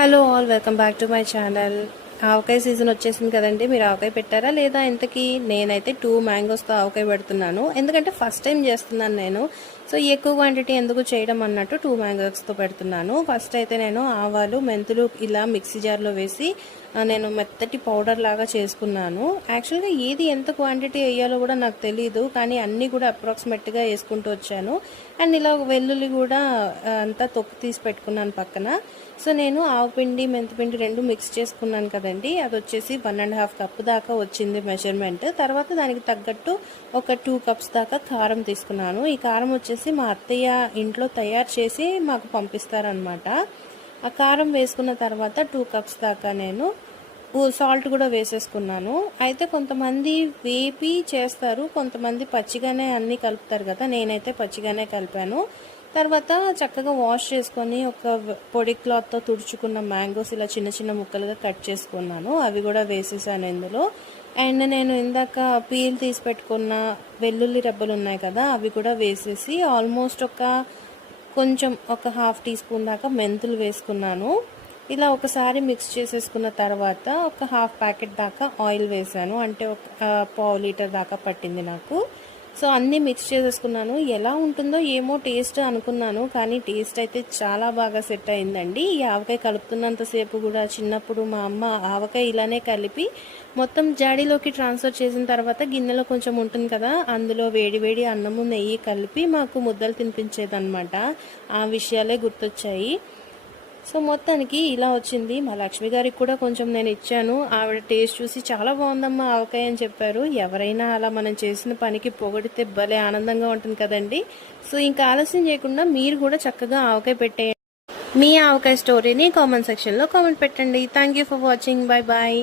Hello all, welcome back to my channel. Avakaya season వచ్చేసింది కదండి. మీరు ఆవకాయ పెట్టారా లేదా? ఇంతకీ నేనైతే 2 మ్యాంగోస్తో ఆవకాయ పెడుతున్నాను, ఎందుకంటే ఫస్ట్ టైం చేస్తున్నాను నేను. సో ఎక్కువ క్వాంటిటీ ఎందుకు చేయడం అన్నట్టు 2 మ్యాంగోస్తో పెడుతున్నాను. ఫస్ట్ అయితే నేను ఆవాలు మెంతులు ఇలా మిక్సీ జార్లో వేసి నేను మెత్తటి పౌడర్ లాగా చేసుకున్నాను. యాక్చువల్గా ఏది ఎంత క్వాంటిటీ వేయాలో కూడా నాకు తెలియదు, కానీ అన్నీ కూడా అప్రాక్సిమేట్గా వేసుకుంటూ వచ్చాను. అండ్ ఇలా వెల్లుల్లి కూడా అంతా తొక్కు తీసి పెట్టుకున్నాను పక్కన. సో నేను ఆవపిండి మెంతిపిండి రెండు మిక్స్ చేసుకున్నాను కదండి, అది వచ్చేసి 1.5 కప్పు దాకా వచ్చింది మెజర్మెంట్. తర్వాత దానికి తగ్గట్టు ఒక 2 కప్స్ దాకా కారం తీసుకున్నాను. ఈ కారం వచ్చేసి మా అత్తయ్య ఇంట్లో తయారు చేసి మాకు పంపిస్తారనమాట. ఆ కారం వేసుకున్న తర్వాత 2 కప్స్ దాకా నేను సాల్ట్ కూడా వేసేసుకున్నాను. అయితే కొంతమంది వేపి చేస్తారు, కొంతమంది పచ్చిగానే అన్నీ కలుపుతారు కదా. నేనైతే పచ్చిగానే కలిపాను. తర్వాత చక్కగా వాష్ చేసుకొని ఒక పొడి క్లాత్తో తుడుచుకున్న మ్యాంగోస్ ఇలా చిన్న చిన్న ముక్కలుగా కట్ చేసుకున్నాను. అవి కూడా వేసేసాను ఇందులో. అండ్ నేను ఇందాక పీల్ తీసి పెట్టుకున్న వెల్లుల్లి రెబ్బలు ఉన్నాయి కదా, అవి కూడా వేసేసి ఆల్మోస్ట్ కొంచెం ఒక 1/2 టీ స్పూన్ దాకా మెంతులు వేసుకున్నాను. ఇలా ఒకసారి మిక్స్ చేసేసుకున్న తర్వాత ఒక 1/2 ప్యాకెట్ దాకా ఆయిల్ వేసాను, అంటే ఒక 1/2 లీటర్ దాకా పట్టింది నాకు. సో అన్నీ మిక్స్ చేసేసుకున్నాను. ఎలా ఉంటుందో ఏమో టేస్ట్ అనుకున్నాను, కానీ టేస్ట్ అయితే చాలా బాగా సెట్ అయిందండి. ఈ ఆవకాయ కలుపుతున్నంతసేపు కూడా చిన్నప్పుడు మా అమ్మ ఆవకాయ ఇలానే కలిపి మొత్తం జాడీలోకి ట్రాన్స్ఫర్ చేసిన తర్వాత గిన్నెలో కొంచెం ఉంటుంది కదా, అందులో వేడి వేడి అన్నము నెయ్యి కలిపి మాకు ముద్దలు తినిపించేదన్నమాట. ఆ విషయాలే గుర్తొచ్చాయి. సో మొత్తానికి ఇలా వచ్చింది. మా లక్ష్మి గారికి కూడా కొంచెం నేను ఇచ్చాను. ఆవిడ టేస్ట్ చూసి చాలా బాగుందమ్మా ఆవకాయ అని చెప్పారు. ఎవరైనా అలా మనం చేసిన పనికి పొగిడితే భలే ఆనందంగా ఉంటుంది కదండి. సో ఇంకా ఆలస్యం చేయకుండా మీరు కూడా చక్కగా ఆవకాయ పెట్టేయండి. మీ ఆవకాయ స్టోరీని కామెంట్ సెక్షన్లో కామెంట్ పెట్టండి. Thank you for watching. Bye bye.